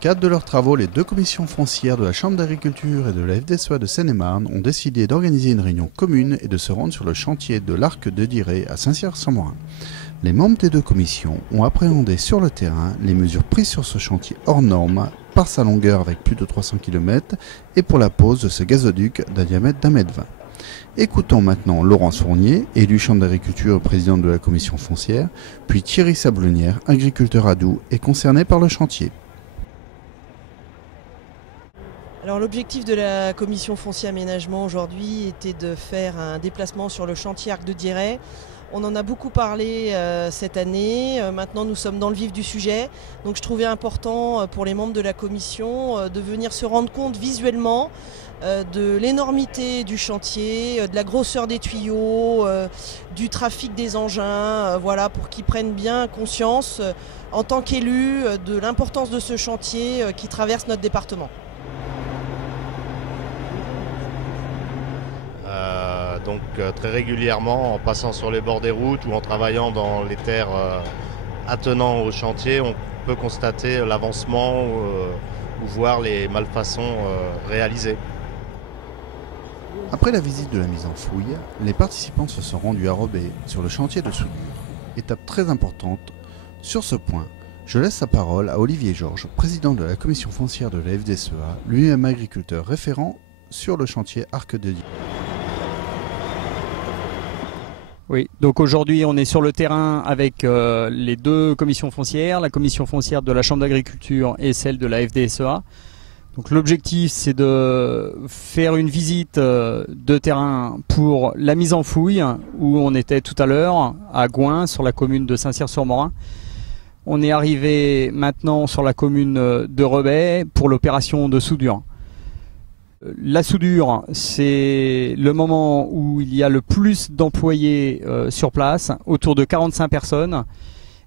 cadre de leurs travaux, les deux commissions foncières de la Chambre d'agriculture et de la FDSEA de Seine-et-Marne ont décidé d'organiser une réunion commune et de se rendre sur le chantier de l'Arc de Diré à Saint-Cyr-sur-Morin. Les membres des deux commissions ont appréhendé sur le terrain les mesures prises sur ce chantier hors norme par sa longueur avec plus de 300 km et pour la pose de ce gazoduc d'un diamètre d'1,20 m. Écoutons maintenant Laurence Fournier, élu Chambre d'agriculture et présidente de la commission foncière, puis Thierry Sablonnière, agriculteur à Doux et concerné par le chantier. Alors l'objectif de la commission foncier aménagement aujourd'hui était de faire un déplacement sur le chantier Arc de Diré. On en a beaucoup parlé cette année, maintenant nous sommes dans le vif du sujet, donc je trouvais important pour les membres de la commission de venir se rendre compte visuellement de l'énormité du chantier, de la grosseur des tuyaux, du trafic des engins, voilà, pour qu'ils prennent bien conscience en tant qu'élus de l'importance de ce chantier qui traverse notre département. Donc très régulièrement, en passant sur les bords des routes ou en travaillant dans les terres attenant au chantier, on peut constater l'avancement ou voir les malfaçons réalisées. Après la visite de la mise en fouille, les participants se sont rendus à Rebais sur le chantier de soudure. Étape très importante. Sur ce point, je laisse la parole à Olivier Georges, président de la commission foncière de la FDSEA, lui-même agriculteur référent sur le chantier Arc de Diré. Oui, donc aujourd'hui on est sur le terrain avec les deux commissions foncières, la commission foncière de la Chambre d'agriculture et celle de la FDSEA. Donc l'objectif c'est de faire une visite de terrain pour la mise en fouille où on était tout à l'heure à Gouin sur la commune de Saint-Cyr-sur-Morin. On est arrivé maintenant sur la commune de Rebais pour l'opération de soudure. La soudure, c'est le moment où il y a le plus d'employés sur place, autour de 45 personnes.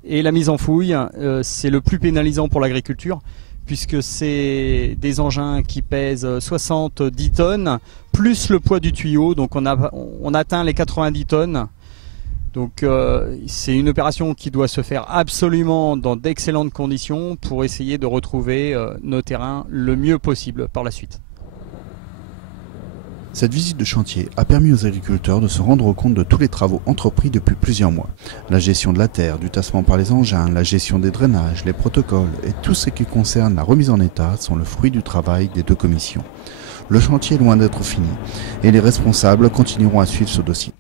Et la mise en fouille, c'est le plus pénalisant pour l'agriculture, puisque c'est des engins qui pèsent 70 tonnes, plus le poids du tuyau, donc on atteint les 90 tonnes. Donc c'est une opération qui doit se faire absolument dans d'excellentes conditions pour essayer de retrouver nos terrains le mieux possible par la suite. Cette visite de chantier a permis aux agriculteurs de se rendre compte de tous les travaux entrepris depuis plusieurs mois. La gestion de la terre, du tassement par les engins, la gestion des drainages, les protocoles et tout ce qui concerne la remise en état sont le fruit du travail des deux commissions. Le chantier est loin d'être fini et les responsables continueront à suivre ce dossier.